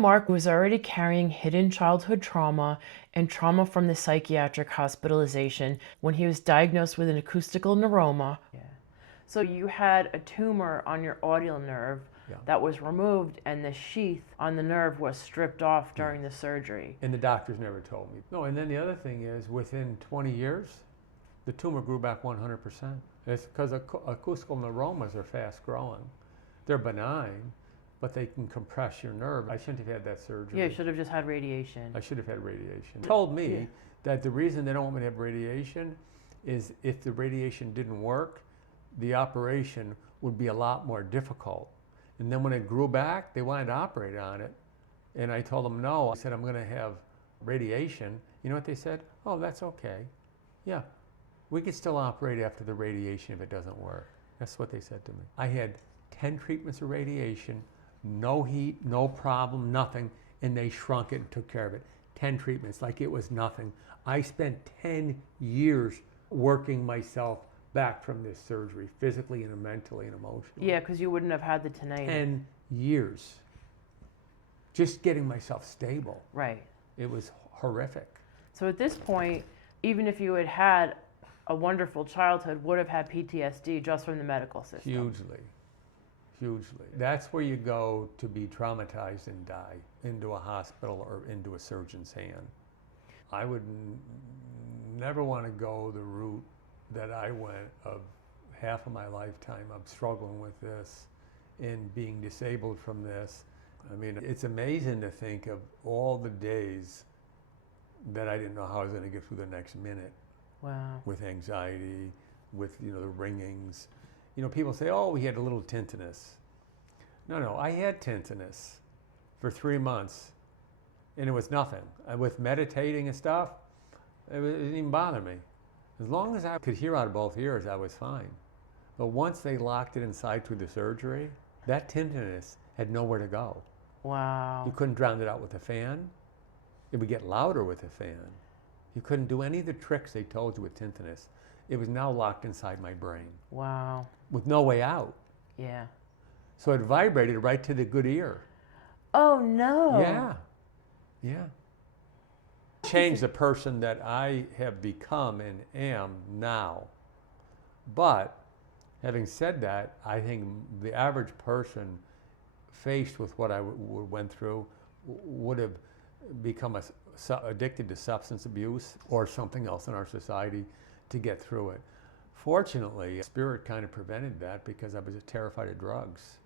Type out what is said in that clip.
Mark was already carrying hidden childhood trauma and trauma from the psychiatric hospitalization when he was diagnosed with an acoustical neuroma. Yeah. So you had a tumor on your audial nerve that was removed, and the sheath on the nerve was stripped off during the surgery. And the doctors never told me. No, and then the other thing is, within 20 years, the tumor grew back 100%. It's because acoustical neuromas are fast growing. They're benign, but they can compress your nerve. I shouldn't have had that surgery. Yeah, you should have just had radiation. I should have had radiation. They told me that the reason they don't want me to have radiation is if the radiation didn't work, the operation would be a lot more difficult. And then when it grew back, they wanted to operate on it. And I told them no. I said, I'm going to have radiation. You know what they said? Oh, that's okay. Yeah, we could still operate after the radiation if it doesn't work. That's what they said to me. I had 10 treatments of radiation, no heat, no problem, nothing, and they shrunk it and took care of it. 10 treatments, like it was nothing. I spent 10 years working myself back from this surgery, physically and mentally and emotionally. Yeah, because you wouldn't have had the tinnitus. 10 years. Just getting myself stable. Right. It was horrific. So at this point, even if you had had a wonderful childhood, would have had PTSD just from the medical system. Hugely. Hugely. That's where you go to be traumatized and die, into a hospital or into a surgeon's hand. I would never want to go the route that I went of half of my lifetime of struggling with this and being disabled from this. I mean, it's amazing to think of all the days that I didn't know how I was going to get through the next minute. Wow. With anxiety, with, the ringings. People say, oh, we had a little tinnitus. No, I had tinnitus for 3 months, and it was nothing. With meditating and stuff, it didn't even bother me. As long as I could hear out of both ears, I was fine. But once they locked it inside through the surgery, that tinnitus had nowhere to go. Wow. You couldn't drown it out with a fan. It would get louder with a fan. You couldn't do any of the tricks they told you with tinnitus. It was now locked inside my brain. Wow. With no way out. Yeah. So it vibrated right to the good ear. Oh, no. Yeah. Yeah. Changed the person that I have become and am now. But having said that, I think the average person faced with what I went through would have become addicted to substance abuse or something else in our society to get through it. Fortunately, Spirit kind of prevented that because I was terrified of drugs.